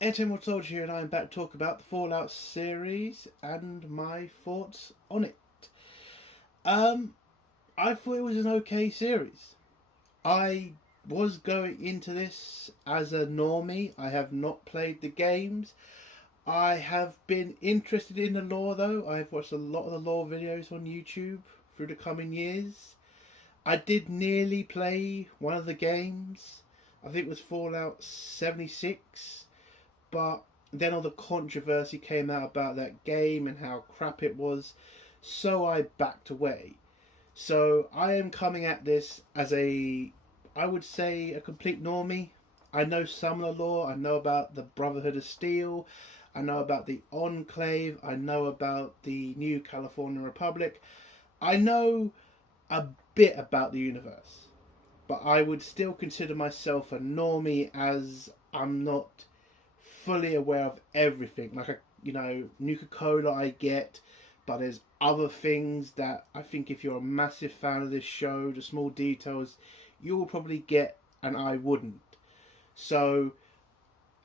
Etymology here, and I'm back to talk about the Fallout series and my thoughts on it. Um, I thought it was an okay series. I was going into this as a normie. I have not played the games. I have been interested in the lore though. I've watched a lot of the lore videos on YouTube through the coming years. I did nearly play one of the games. I think it was Fallout 76, but then all the controversy came out about that game and how crap it was, so I backed away. So I am coming at this as I would say, a complete normie. I know some of the lore. I know about the Brotherhood of Steel. I know about the Enclave. I know about the New California Republic. I know a bit about the universe, but I would still consider myself a normie as I'm not fully aware of everything. Like, Nuka Cola I get, but there's other things that I think if you're a massive fan of this show, the small details you will probably get and I wouldn't. So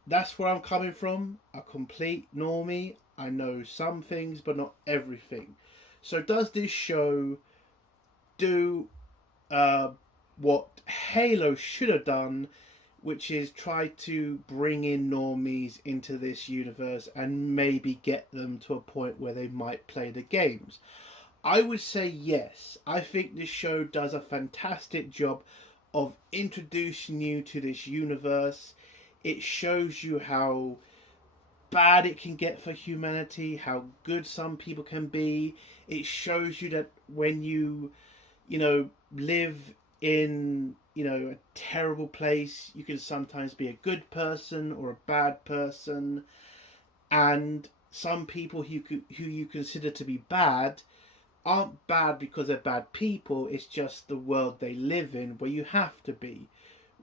that's where I'm coming from. A complete normie. I know some things, but not everything. So does this show do what Halo should have done, which is try to bring in normies into this universe and maybe get them to a point where they might play the games? I would say yes. I think this show does a fantastic job of introducing you to this universe. It shows you how bad it can get for humanity, how good some people can be. It shows you that when you live in, a terrible place, you can sometimes be a good person or a bad person. And some people who you consider to be bad aren't bad because they're bad people. It's just the world they live in where you have to be,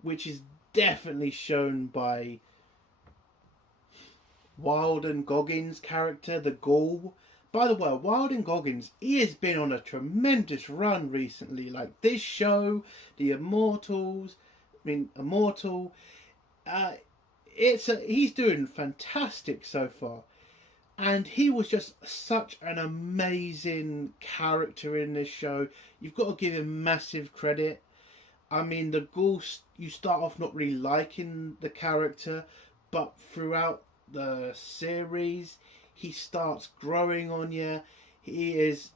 which is definitely shown by Walden Goggins' character, the Ghoul. By the way, Walden Goggins, he has been on a tremendous run recently. Like this show, The Immortals, Immortal. He's doing fantastic so far. And he was just such an amazing character in this show. You've got to give him massive credit. I mean, the Ghoul, you start off not really liking the character, but throughout the series, he starts growing on you. He's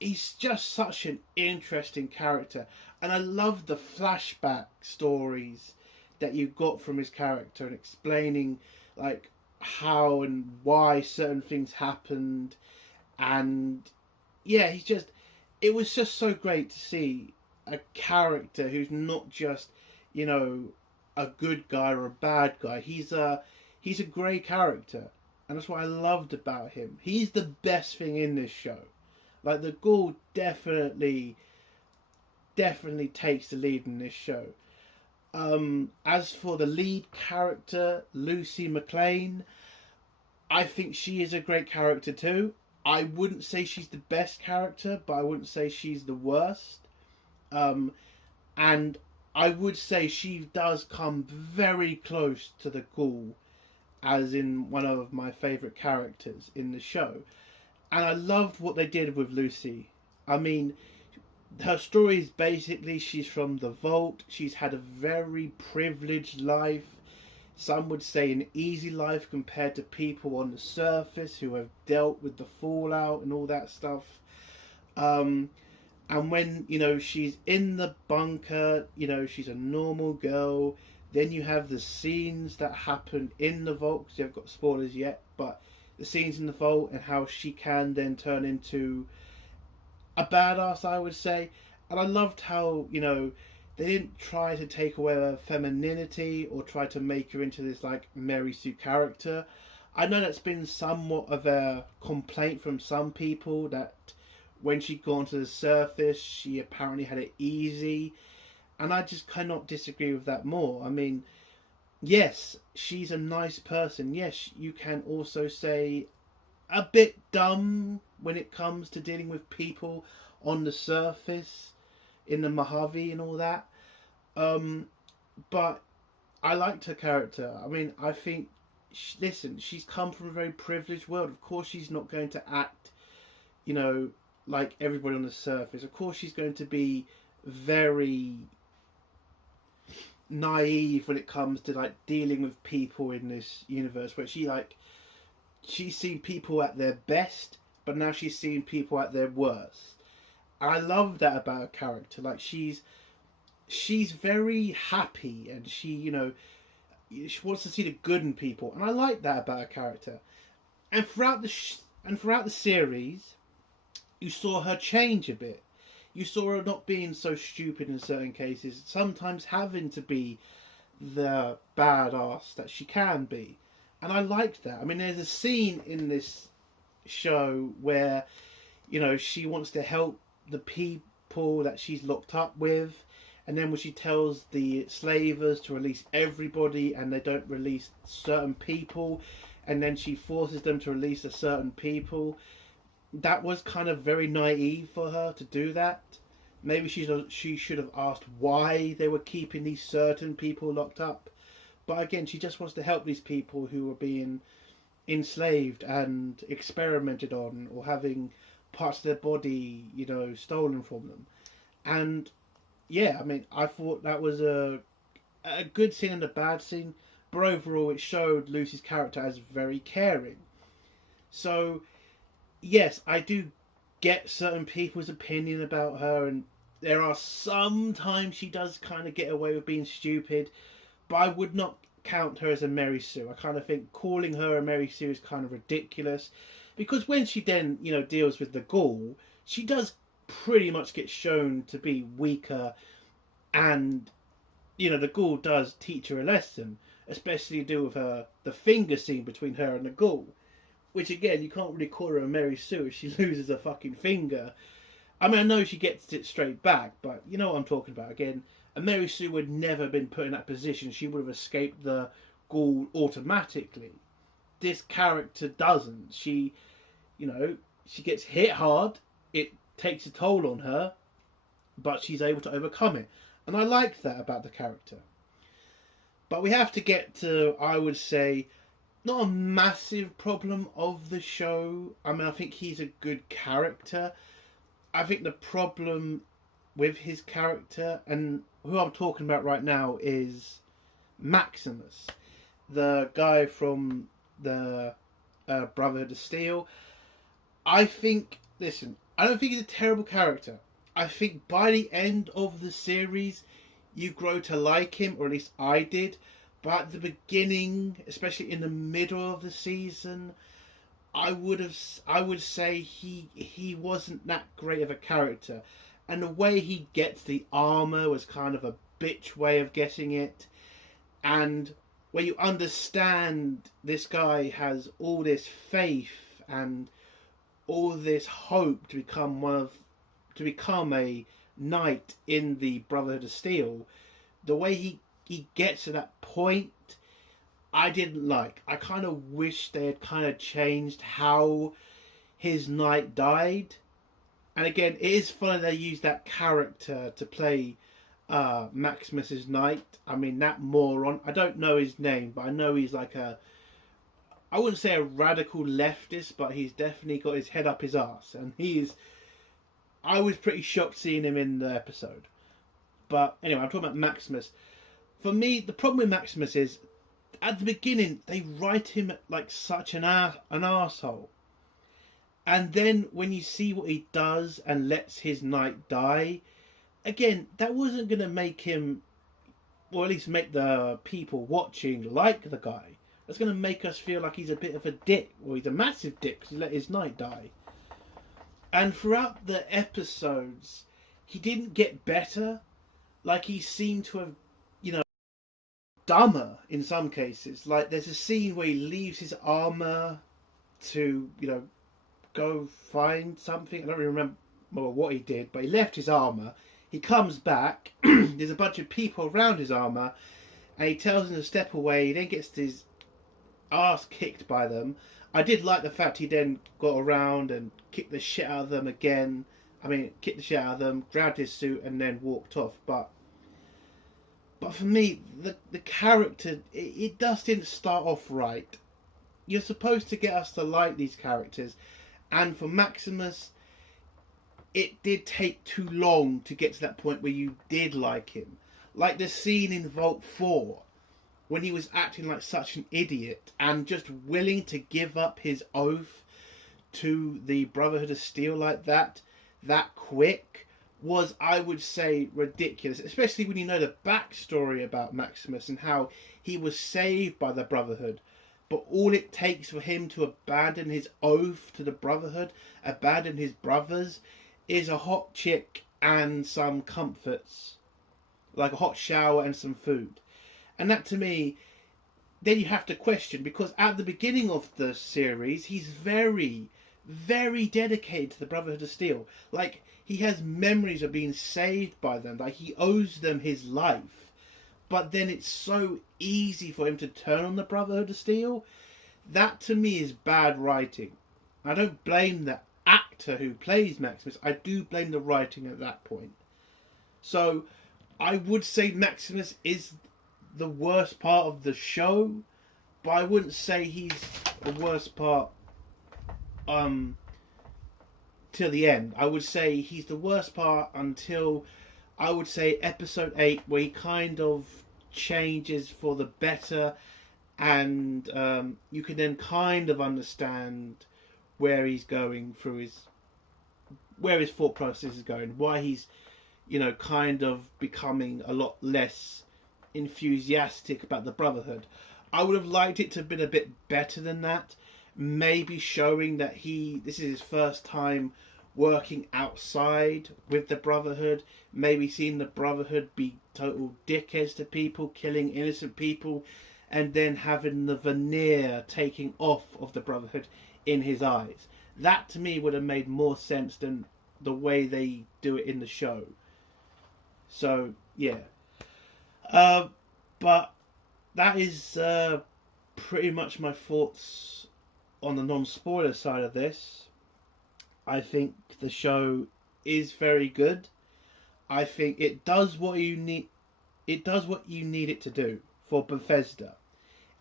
just such an interesting character. And I love the flashback stories that you got from his character and explaining, like, how and why certain things happened. And yeah, it was just so great to see a character who's not just a good guy or a bad guy. He's a grey character, and that's what I loved about him. He's the best thing in this show. Like, the Ghoul definitely takes the lead in this show. As for the lead character, Lucy McLean, I think she is a great character too. I wouldn't say she's the best character, but I wouldn't say she's the worst. And I would say she does come very close to the Ghoul, as in one of my favourite characters in the show. And I loved what they did with Lucy. I mean, her story is basically she's from the Vault. She's had a very privileged life. Some would say an easy life compared to people on the surface who have dealt with the fallout and all that stuff. And when, she's in the bunker, she's a normal girl. Then you have the scenes that happen in the Vault, because you haven't got spoilers yet, but the scenes in the Vault and how she can then turn into a badass, I would say. And I loved how, they didn't try to take away her femininity or try to make her into this, like, Mary Sue character. I know that's been somewhat of a complaint from some people, that when she'd gone to the surface, she apparently had it easy. And I just cannot disagree with that more. I mean, yes, she's a nice person. Yes, you can also say a bit dumb when it comes to dealing with people on the surface in the Mojave and all that. But I liked her character. I mean, I think listen, she's come from a very privileged world. Of course, she's not going to act, you know, like everybody on the surface. Of course, she's going to be very naive when it comes to like dealing with people in this universe, where she's seen people at their best, but now she's seen people at their worst. I love that about her character. Like she's very happy, and she wants to see the good in people, and I like that about her character. And throughout the series, you saw her change a bit. You saw her not being so stupid in certain cases, sometimes having to be the badass that she can be. And I liked that. I mean, there's a scene in this show where, she wants to help the people that she's locked up with. And then when she tells the slavers to release everybody and they don't release certain people, and then she forces them to release a certain people, that was kind of very naive for her to do that. Maybe she should have asked why they were keeping these certain people locked up. But again, she just wants to help these people who are being enslaved and experimented on, or having parts of their body, stolen from them. And yeah, I mean, I thought that was a good scene and a bad scene, but overall it showed Lucy's character as very caring. So yes, I do get certain people's opinion about her, and there are sometimes she does kind of get away with being stupid, but I would not count her as a Mary Sue. I kind of think calling her a Mary Sue is kind of ridiculous, because when she then, deals with the Ghoul, she does pretty much get shown to be weaker, and, the Ghoul does teach her a lesson, especially to do with the finger scene between her and the Ghoul, which again, you can't really call her a Mary Sue if she loses a fucking finger. I mean, I know she gets it straight back, but you know what I'm talking about. Again, a Mary Sue would never have been put in that position. She would have escaped the Ghoul automatically. This character doesn't. She gets hit hard. It takes a toll on her, but she's able to overcome it. And I like that about the character. But we have to get to, I would say, not a massive problem of the show. I mean, I think he's a good character. I think the problem with his character, and who I'm talking about right now, is Maximus, the guy from the Brotherhood of Steel. I think, listen, I don't think he's a terrible character. I think by the end of the series, you grow to like him, or at least I did. But at the beginning, especially in the middle of the season, I would say he wasn't that great of a character. And the way he gets the armor was kind of a bitch way of getting it. And where you understand this guy has all this faith and all this hope to become a knight in the Brotherhood of Steel, the way he gets to that point, I didn't like. I kind of wish they had kind of changed how his knight died. And again, it is funny they use that character to play Maximus's knight. I mean, that moron, I don't know his name, but I know he's like I wouldn't say a radical leftist, but he's definitely got his head up his arse. And I was pretty shocked seeing him in the episode. But anyway, I'm talking about Maximus. For me, the problem with Maximus is, at the beginning, they write him like such an arsehole. And then when you see what he does and lets his knight die, again, that wasn't going to make him, or at least make the people watching like the guy. That's going to make us feel like he's a bit of a dick, or he's a massive dick because he let his knight die. And throughout the episodes, he didn't get better. Like, he seemed to have, dumber in some cases. Like, there's a scene where he leaves his armor to, go find something. I don't really remember what he did, but he left his armor. He comes back. There's a bunch of people around his armor, and he tells them to step away. He then gets his ass kicked by them. I did like the fact he then got around and kicked the shit out of them again. Kicked the shit out of them, grabbed his suit, and then walked off. But for me, the character, it just didn't start off right. you're supposed to get us to like these characters, and for Maximus, it did take too long to get to that point where you did like him. Like the scene in Vault 4, when he was acting like such an idiot and just willing to give up his oath to the Brotherhood of Steel like that quick, was, I would say, ridiculous. Especially when you know the backstory about Maximus and how he was saved by the Brotherhood. But all it takes for him to abandon his oath to the Brotherhood, abandon his brothers, is a hot chick and some comforts. Like a hot shower and some food. And that, to me, then you have to question, because at the beginning of the series, he's very, very dedicated to the Brotherhood of Steel. Like, he has memories of being saved by them. Like, he owes them his life. But then it's so easy for him to turn on the Brotherhood of Steel. That, to me, is bad writing. I don't blame the actor who plays Maximus. I do blame the writing at that point. So, I would say Maximus is the worst part of the show, but I wouldn't say he's the worst part till the end. I would say he's the worst part until, I would say, episode 8, where he kind of changes for the better, and you can then kind of understand where he's going through where his thought process is going, why he's, you know, kind of becoming a lot less enthusiastic about the Brotherhood. I would have liked it to have been a bit better than that. Maybe showing that this is his first time working outside with the Brotherhood. Maybe seeing the Brotherhood be total dickheads to people, killing innocent people, and then having the veneer taking off of the Brotherhood in his eyes. That, to me, would have made more sense than the way they do it in the show. So, yeah. But that is pretty much my thoughts on the non-spoiler side of this. I think the show is very good. I think it does what you need. It does what you need it to do for Bethesda.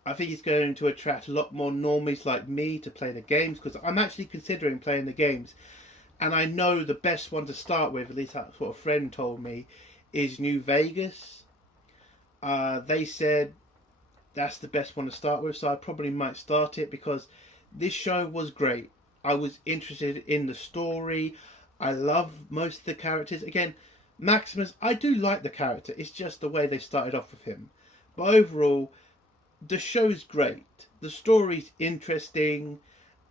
I think it's going to attract a lot more normies like me to play the games, because I'm actually considering playing the games. And I know the best one to start with, at least that's what a friend told me, is New Vegas. They said that's the best one to start with, so I probably might start it, because this show was great. I was interested in the story. I love most of the characters. Again, Maximus, I do like the character. It's just the way they started off with him. But overall, the show's great. The story's interesting,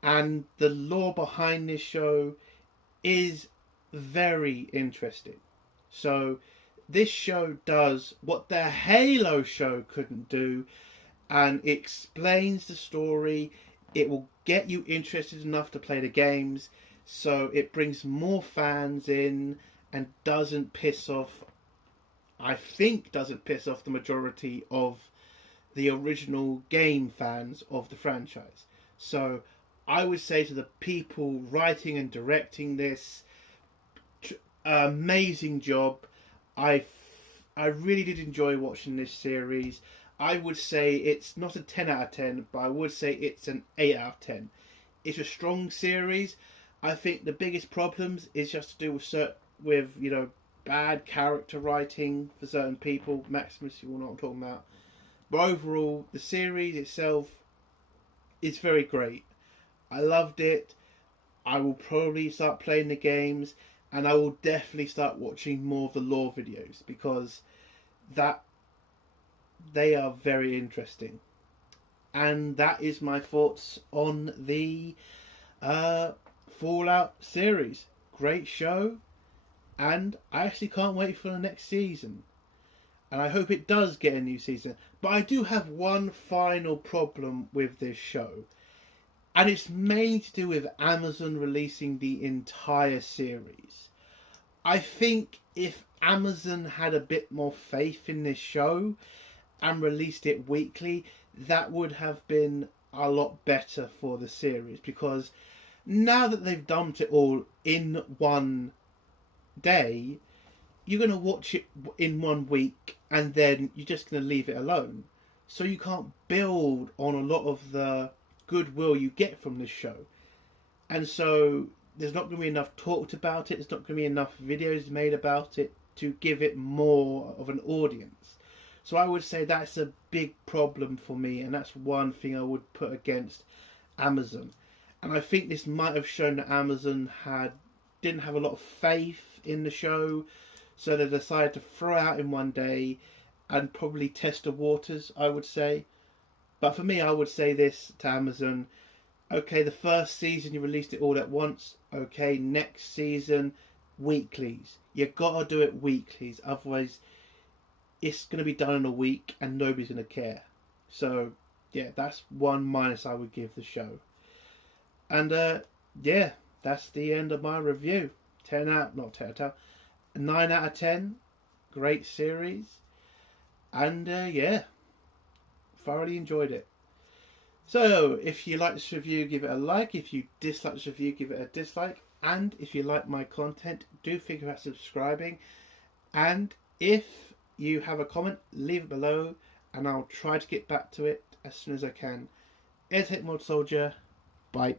and the lore behind this show is very interesting. So this show does what the Halo show couldn't do, and it explains the story. It will get you interested enough to play the games, so it brings more fans in and doesn't piss off the majority of the original game fans of the franchise. So I would say to the people writing and directing this, amazing job. I really did enjoy watching this series. I would say it's not a 10 out of 10, but I would say it's an 8 out of 10. It's a strong series. I think the biggest problems is just to do with you know, bad character writing for certain people. Maximus, you will know what I'm talking about. But overall, the series itself is very great. I loved it. I will probably start playing the games, and I will definitely start watching more of the lore videos, because they are very interesting. And that is my thoughts on the Fallout series. Great show, and I actually can't wait for the next season. And I hope it does get a new season. But I do have one final problem with this show. And it's mainly to do with Amazon releasing the entire series. I think if Amazon had a bit more faith in this show and released it weekly, that would have been a lot better for the series. Because now that they've dumped it all in one day, you're going to watch it in 1 week and then you're just going to leave it alone. So you can't build on a lot of the goodwill you get from this show. And so there's not going to be enough talked about it. There's not going to be enough videos made about it to give it more of an audience. So I would say that's a big problem for me, and that's one thing I would put against Amazon. And I think this might have shown that Amazon didn't have a lot of faith in the show, so they decided to throw it out in one day and probably test the waters, I would say. But for me, I would say this to Amazon: okay, the first season you released it all at once. Okay, next season, weeklies. You gotta do it weeklies, otherwise it's gonna be done in a week and nobody's gonna care. So yeah, that's one minus I would give the show. And yeah, that's the end of my review. 9 out of 10. Great series. And yeah, thoroughly enjoyed it. So, if you like this review, give it a like. If you dislike this review, give it a dislike. And if you like my content, do think about subscribing. And if you have a comment, leave it below, and I'll try to get back to it as soon as I can. Airtech Mod Soldier. Bye.